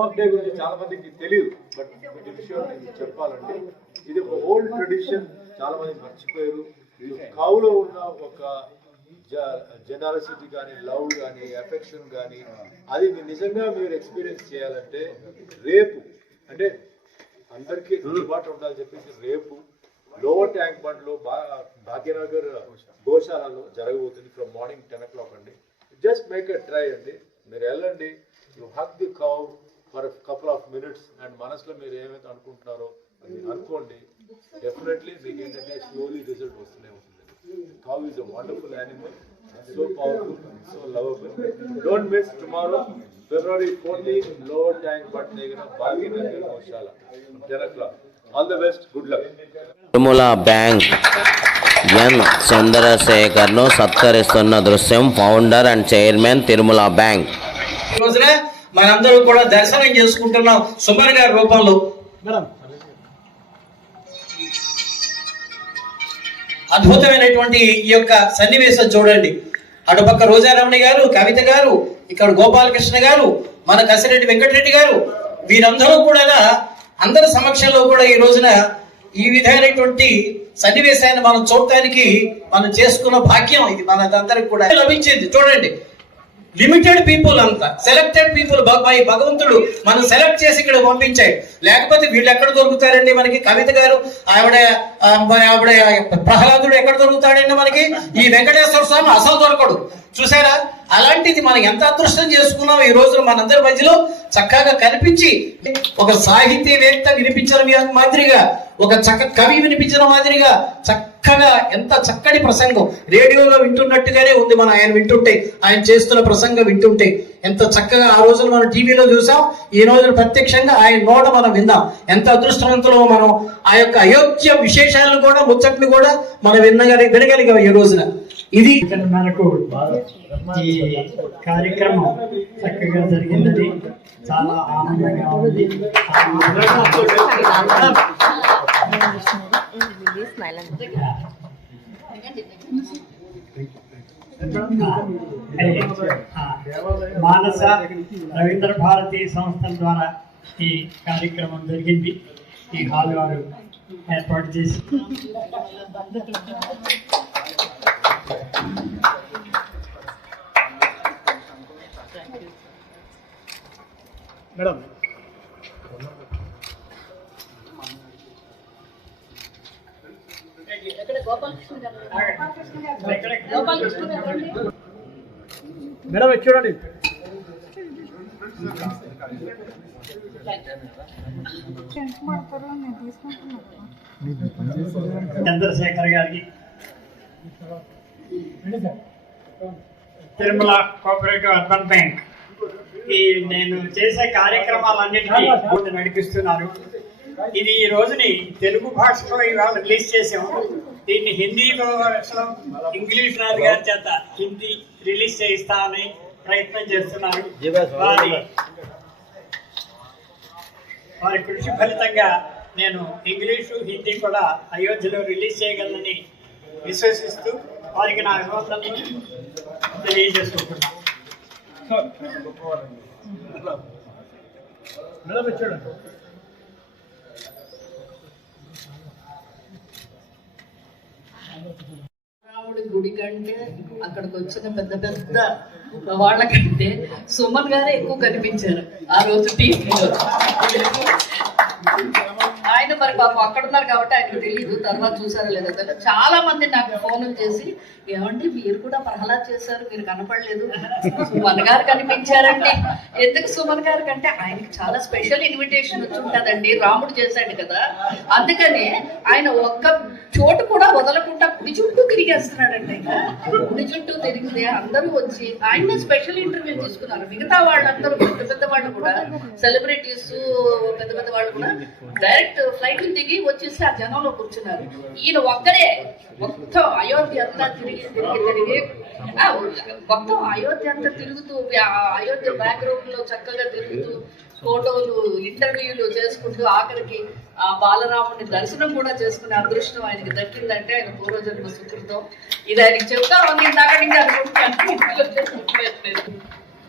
టామాక్ day గురించి చాలా మందికి తెలియదు బట్ ఈ విషయం నేను చెప్పాలంటే ఇది ఒక ఓల్డ్ ట్రెడిషన్ చాలా మంది మర్చిపోయారు. కావులో ఉన్న ఒక జనరసిటీ కానీ లవ్ కానీ అఫెక్షన్ కానీ అది నిజంగా మీరు ఎక్స్పీరియన్స్ చేయాలంటే రేపు అంటే అందరికీ అందుబాటు ఉండాలని చెప్పేసి రేపు లోవర్ ట్యాంక్ బండ్లో భాగ్యనగర్ గోశాలలో జరగబోతుంది from morning ten o'clock అండి. జస్ట్ మేక్ ఎ ట్రై అండి. మీరు వెళ్ళండి. You hug the cow minutes and మనసులో మీరు ఏమైతే అనుకుంటున్నారో అది అనుకోండి డెఫినెట్లీ మీకు ఏంటంటే స్లోలీ రిజల్ట్ వస్తూనే ఉంటుంది. Cow is a wonderful animal so powerful so lovable don't miss tomorrow February fourteen lower tank bund దగ్గర Bhagyanagar Goshala ten o'clock all the best good luck Tirumala bank N చంద్రశేఖర్ను సత్కరిస్తున్న దృశ్యం founder and chairman Tirumala bank మనందరూ కూడా దర్శనం చేసుకుంటున్నాం. సుమన్ గారి రూపంలో. అద్భుతమైనటువంటి ఈ యొక్క సన్నివేశం చూడండి. అటుపక్క రోజారమణి గారు కవిత గారు ఇక్కడ గోపాలకృష్ణ గారు మన కసిరెడ్డి వెంకటరెడ్డి గారు వీరందరూ కూడా అందరి సమక్షంలో కూడా ఈ రోజున ఈ విధమైనటువంటి సన్నివేశాన్ని మనం చూడటానికి మనం చేసుకున్న భాగ్యం ఇది. మనందరికి కూడా లభించింది. చూడండి. లిమిటెడ్ పీపుల్ అంతా. సెలెక్టెడ్ పీపుల్ బై భగవంతుడు మనం సెలెక్ట్ చేసి ఇక్కడ పంపించాయి లేకపోతే వీళ్ళు ఎక్కడ దొరుకుతారండి మనకి? కవిత గారు ఆవిడ ఆవిడ ప్రహ్లాదుడు ఎక్కడ దొరుకుతాడండి మనకి? ఈ వెంకటేశ్వర స్వామి అసలు దొరకడు. చూసారా? అలాంటిది మనం ఎంత అదృష్టం చేసుకున్నాం ఈ రోజున మనందరి మధ్యలో చక్కగా కనిపించి ఒక సాహితీవేత్త వినిపించిన మాదిరిగా ఒక చక్క కవి వినిపించిన మాదిరిగా చక్కగా ఎంత చక్కటి ప్రసంగం. రేడియోలో వింటున్నట్టుగానే ఉంది మనం ఆయన వింటుంటే ఆయన చేస్తున్న ప్రసంగం వింటుంటే. ఎంత చక్కగా ఆ రోజున మనం టీవీలో చూసాం ఈ రోజున ప్రత్యక్షంగా ఆయన నోట మనం విందాం ఎంత అదృష్టవంతులో మనం ఆ యొక్క అయోగ్య విశేషాలను కూడా ముచ్చట్లు కూడా మనం వినగలి వినగలిగాం ఈ రోజున. ఇది మనకు ఈ కార్యక్రమం చక్కగా జరిగింది చాలా ఆనందంగా ఉంది. మానస రవీంద్ర భారతి సంస్థల ద్వారా ఈ కార్యక్రమం జరిగింది. ఈ హాల్ వారు ఏర్పాటు చేసి మేడం ఇది చూడండి చంద్రశేఖర్ గారికి తిరుమల కోఆపరేటివ్ అర్బన్ బ్యాంక్. ఈ నేను చేసే కార్యక్రమాలన్నింటినీ ముందు నడిపిస్తున్నారు. ఇది ఈ రోజుని తెలుగు భాషలో ఇవాళ రిలీజ్ చేసాము దీన్ని హిందీలో ఇంగ్లీష్ రాజు గారి చేత హిందీ రిలీజ్ చేయిస్తామని ప్రయత్నం చేస్తున్నారు. వారి వారి కృషి ఫలితంగా నేను ఇంగ్లీషు హిందీ కూడా అయోధ్యలో రిలీజ్ చేయగలనని విశ్వసిస్తూ వారికి నా అభివందనలు తెలియజేసుకుంటున్నాను మేడం రాముడి గుడి కంటే అక్కడికి వచ్చిన పెద్ద పెద్ద వాళ్ళకంటే సుమన్ గారే ఎక్కువ కనిపించారు. ఆ రోజు టీవీలో. ఆయన మరి పాపం అక్కడ ఉన్నారు కాబట్టి ఆయనకు తెలియదు తర్వాత చూసారో లేదో చాలా మంది నాకు ఫోన్ చేసి ఏమండి మీరు కూడా ప్రహ్లాద్ చేశారు మీరు కనపడలేదు. సుమన్ గారు కనిపించారండి. ఎందుకు సుమన్ గారు? కంటే ఆయనకి చాలా స్పెషల్ ఇన్విటేషన్ వచ్చి ఉంటుందండి. రాముడు చేశాడు కదా. అందుకని ఆయన ఒక్క చోటు కూడా వదలకుండా కుడి చుట్టూ తిరిగేస్తున్నాడండి గుడి కుడి చుట్టూ తిరిగితే అందరూ వచ్చి ఆయన స్పెషల్ ఇంటర్వ్యూ తీసుకున్నారు. మిగతా వాళ్ళందరూ పెద్ద వాళ్ళు కూడా సెలబ్రిటీస్ పెద్ద పెద్ద వాళ్ళు కూడా డైరెక్ట్ ఫ్లైట్ దిగి వచ్చేసి ఆ జనంలో కూర్చున్నారు. ఈయన ఒక్కరే మొత్తం అయోధ్య అంతా తిరిగి తిరిగి తిరిగి మొత్తం అయోధ్య అంతా తిరుగుతూ అయోధ్య బ్యాక్గ్రౌండ్లో చక్కగా తిరుగుతూ ఫోటోలు ఇంటర్వ్యూలు చేసుకుంటూ ఆఖరికి ఆ బాలరాముని దర్శనం కూడా చేసుకునే అదృష్టం ఆయనకి దక్కిందంటే ఆయన పూర్వజన్మ సుకృతం. ఇది ఆయనకి చెప్తా ఉంది ఇందాక నుంచి అనుకుంటున్నాను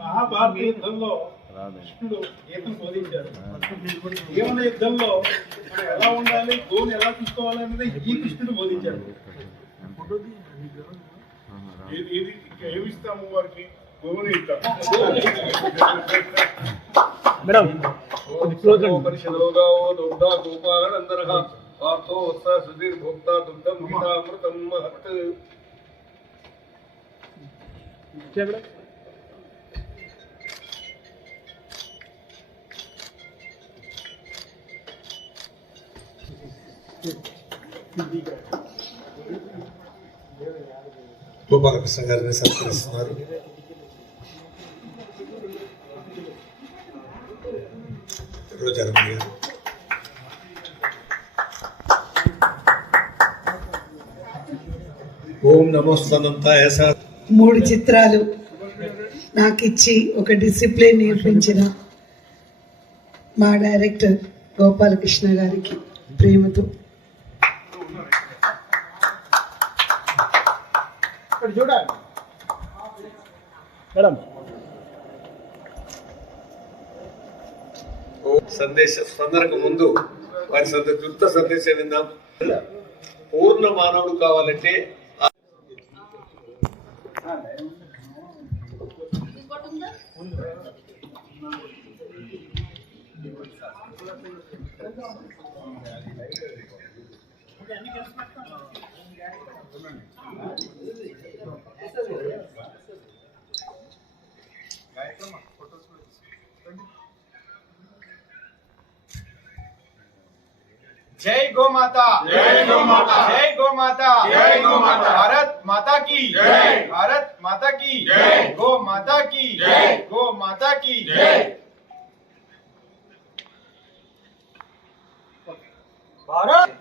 మహాభారత యుద్ధంలో కృష్ణుడు గీతం బోధించారు జీవన యుద్ధంలో? ఎలా ఉండాలి? గోని ఎలా చూసుకోవాలి అనేది ఈ కృష్ణుడు బోధించారు ఇది ఇది ఏమిస్తాము వారికి? గోవుని ఇస్తాం మేడం దుర్గా గోపాలనందనః పార్థో వత్స సుధీర్ భోక్తా దుగ్ధం గీతామృతం మహత్. చే మేడం గోపాలకృష్ణ గారిని సత్కరిస్తున్నారు రోజారమ్మ గారు ఓం నమోస్తనంతాయ స మూడు చిత్రాలు నాకు ఇచ్చి ఒక డిసిప్లిన్ నేర్పించిన మా డైరెక్టర్ గోపాలకృష్ణ గారికి ప్రేమతో. చూడండి మేడం. సందేశ స్పందనకు ముందు వారి సంద క్లుప్త సందేశం విందాం. పూర్ణ మానవుడు కావాలంటే जय गो माता। जय गो माता। जय गो माता। जय गो माता। भारत माता की। जय। भारत माता की जय गो माता की जय गो माता की जय भारत